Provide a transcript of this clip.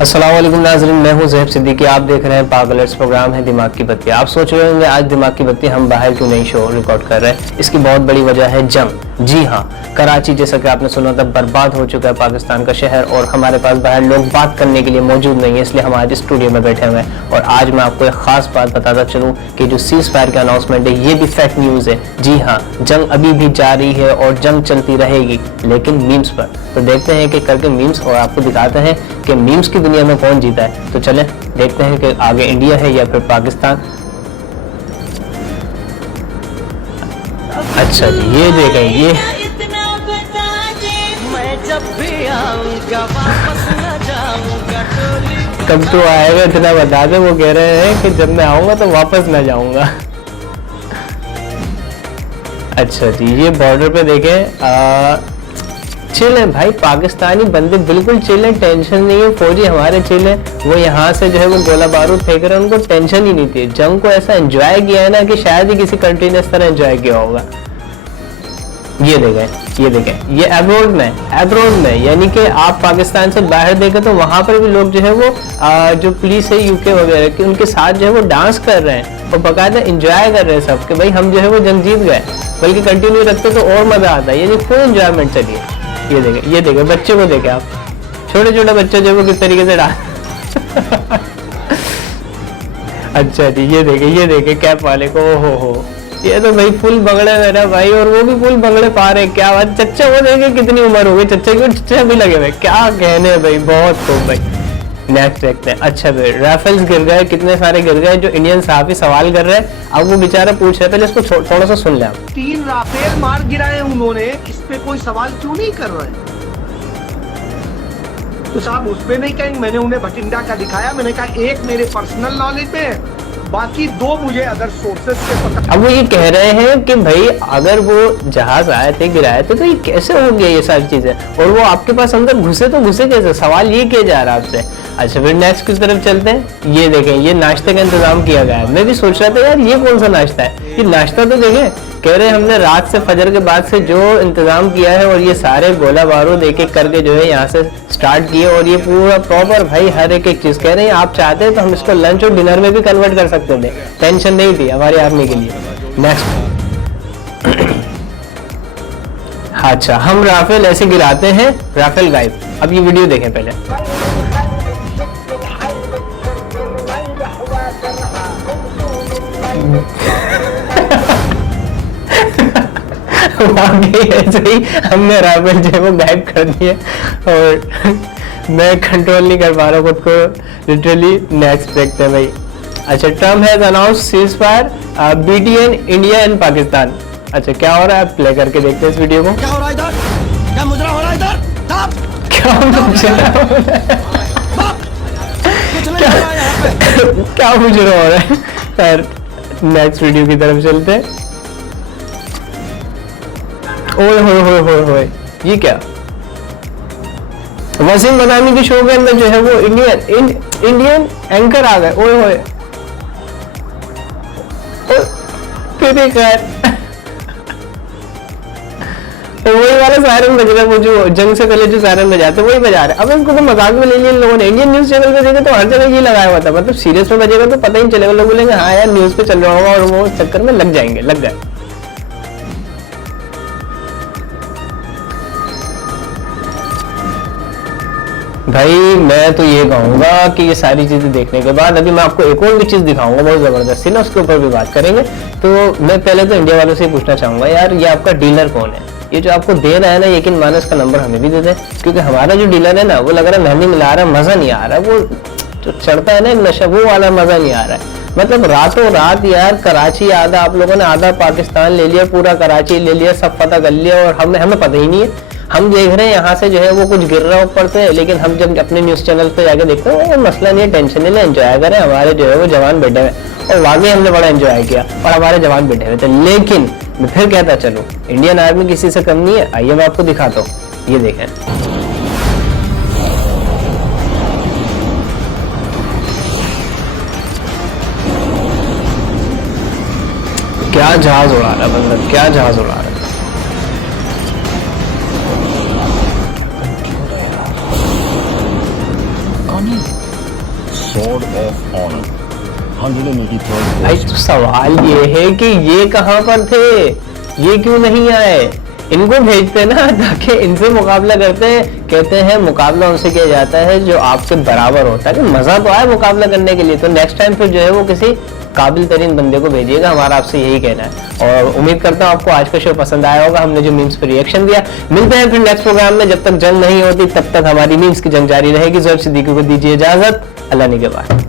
अस्सलाम वालेकुम नाज़रीन, मैं हूं ज़ैब सिद्दीकी। आप देख रहे हैं पाक अलर्ट्स, प्रोग्राम है दिमाग की बत्ती। आप सोच रहे होंगे आज दिमाग की बत्ती हम बाहर क्यों नहीं शो रिकॉर्ड कर रहे हैं। इसकी बहुत बड़ी वजह है जंग। जी हाँ, कराची जैसा कि आपने सुना था बर्बाद हो चुका है पाकिस्तान का शहर, और हमारे पास बाहर लोग बात करने के लिए मौजूद नहीं है, इसलिए हम आज स्टूडियो में बैठे हुए हैं। और आज मैं आपको एक खास बात बताता चलूँ कि जो सीज फायर का अनाउंसमेंट है ये भी फेक न्यूज़ है। जी हाँ, जंग अभी भी जारी है और जंग चलती रहेगी, लेकिन मीम्स पर। तो देखते हैं कि करके मीम्स, और आपको दिखाते हैं कि मीम्स की दुनिया में कौन जीता है। तो चलें देखते हैं कि आगे इंडिया है या फिर पाकिस्तान। अच्छा जी, ये देखें, ये कब तो आएगा इतना बता दे। वो कह रहे हैं कि जब मैं आऊंगा तो वापस ना जाऊंगा। अच्छा जी, ये बॉर्डर पे देखें, चिल है भाई, पाकिस्तानी बंदे बिल्कुल चिल है, टेंशन नहीं है। फौजी हमारे चिल है, वो यहाँ से जो है वो गोला बारूद फेंक रहे हैं, उनको टेंशन ही नहीं थी। जंग को ऐसा एंजॉय किया है ना कि शायद ही किसी कंट्री ने इस तरह एंजॉय किया होगा। ये देखें, ये एब्रोड में यानी कि आप पाकिस्तान से बाहर देखें तो वहाँ पर भी लोग जो है वो जो पुलिस है यूके वगैरह की, उनके साथ जो है वो डांस कर रहे हैं और बाकायदा एंजॉय कर रहे हैं सब, कि भाई हम जो है वो जंग जीत गए। बल्कि कंटिन्यू रखते तो और मजा आता है, यानी फुल एंजॉयमेंट चलिए। ये देखें बच्चे को देखें आप, छोटे छोटे बच्चे जो वो किस तरीके से डांस अच्छा जी, ये देखें कैप वाले को, हो ये तो भाई फुल बगड़े मेरा भाई, और वो भी फुल बगड़े पा रहे। क्या बात, चच्चा वो देखे कितनी उम्र हो गई चच्चे की, चच्चे भी लगे हुए, क्या कहने भाई, बहुत खूब भाई। नेक्स्ट देखते हैं। अच्छा भाई, राइफल्स गिर गए, कितने सारे गिर गए। जो इंडियन साहब ही सवाल कर रहे हैं, अब वो बेचारा पूछ रहे, पहले इसको थोड़ा सा सुन ले आप। 3 राफेल मार गिराए उन्होंने, इस पे कोई सवाल क्यों नहीं कर रहे? तो साहब उस पे नहीं कहेंगे, मैंने उन्हें भटिंडा का दिखाया, मैंने कहा एक मेरे पर्सनल नॉलेज में, बाकी 2 मुझे अदर सोर्सेस से पता। अब वो ये कह रहे हैं कि भाई अगर वो जहाज आए थे गिराए थे तो ये कैसे हो गया ये सारी चीजें, और वो आपके पास अंदर घुसे तो घुसे कैसे, सवाल ये किया जा रहा है आपसे। अच्छा फिर नेक्स्ट की तरफ चलते हैं। ये देखें, ये नाश्ते का इंतजाम किया गया है। मैं भी सोच रहा था यार ये कौन सा नाश्ता है, ये नाश्ता तो देखें, कह रहे हमने रात से फजर के बाद से जो इंतजाम किया है, और ये सारे गोला बारूद एक एक करके जो है यहाँ से स्टार्ट किए, और ये पूरा प्रॉपर भाई हर एक चीज कह रहे हैं। आप चाहते हैं तो हम इसको लंच और डिनर में भी कन्वर्ट कर सकते थे, टेंशन नहीं थी हमारी आर्मी के लिए। नेक्स्ट अच्छा, हम राफेल ऐसे गिराते हैं, राफेल गायब। अब ये वीडियो देखें पहले। ऐसे ही हमने राफेल जो है वो गायब कर दिए, और मैं कंट्रोल नहीं कर पा रहा खुद को लिटरली। नेक्स्ट देखते हैं भाई। अच्छा, Trump has announced cease fire BTN India and Pakistan. अच्छा क्या हो रहा है, प्ले करके देखते हैं इस वीडियो को। क्या हो रहा है इधर, क्या मुजरा हो रहा है इधर, क्या मुजरा हो रहा है यार। नेक्स्ट वीडियो की तरफ चलते हैं। ओए होए, ये क्या, वसीम मदानी की शो के अंदर जो है वो इंडियन एंकर आ गए। ओए होए, फिर एक तो वही वाला सायरन बज रहा है, वो जो जंग से पहले जो सायरन बजाते वही बजा रहे। अब इनको तो मजाक में ले लिया लोगों ने। इंडियन न्यूज चैनल पे देखे तो हर जगह ये लगाया हुआ था, मतलब सीरियस में बजेगा तो पता ही नहीं चलेगा, लोग बोलेंगे हाँ यार न्यूज पे चल रहा होगा, और वो चक्कर में लग गए। भाई मैं तो ये कहूंगा कि ये सारी चीजें देखने के बाद अभी मैं आपको एक और भी चीज दिखाऊंगा बहुत जबरदस्ती ना, उसके ऊपर भी बात करेंगे। तो मैं पहले तो इंडिया वालों से पूछना चाहूंगा यार, ये आपका डीलर कौन है, ये जो आपको दे रहा है ना, यकीन माने इसका नंबर हमें भी दे दें, क्योंकि हमारा जो डीलर है ना वो लग रहा है मेहंदी मिला रहा है, मजा नहीं आ रहा है। वो जो चढ़ता है ना नशा, वो वाला मजा नहीं आ रहा है। मतलब रातों रात यार कराची आधा आप लोगों ने, आधा पाकिस्तान ले लिया, पूरा कराची ले लिया, सब पता कर लिया, और हमें पता ही नहीं है। हम देख रहे हैं यहाँ से जो है वो कुछ गिर रहा है ऊपर से, लेकिन हम जब अपने न्यूज़ चैनल पे जाके देखते हैं मसला नहीं है, टेंशन नहीं है, एंजॉय करें, हमारे जो है वो जवान बैठे हुए, और वाकई हमने बड़ा एंजॉय किया और हमारे जवान बैठे हुए थे। लेकिन मैं फिर कहता चलो, इंडियन आर्मी किसी से कम नहीं है। आइए मैं आपको दिखाता हूँ, ये देखें। क्या जहाज उड़ा रहा है बंदा, क्या जहाज उड़ा रहा है। कौन है? Sword of Honor, 183rd भाई तो सवाल ये है कि ये कहाँ पर थे, ये क्यों नहीं आए? इनको भेजते ना ताकि इनसे मुकाबला करते हैं। कहते हैं मुकाबला उनसे किया जाता है जो आपके बराबर होता है, कि मजा तो आए मुकाबला करने के लिए। तो नेक्स्ट टाइम फिर जो है वो किसी काबिल तरीन बंदे को भेजिएगा, हमारा आपसे यही कहना है। और उम्मीद करता हूँ आपको आज का शो पसंद आया होगा, हमने जो मीम्स पर रिएक्शन दिया। मिलते हैं फिर नेक्स्ट प्रोग्राम में, जब तक जंग नहीं होती तब तक हमारी मीम्स की जंग जारी रहेगी। ज़ोर सिद्दीकी को दीजिए इजाजत, अल्लाह निगहबान।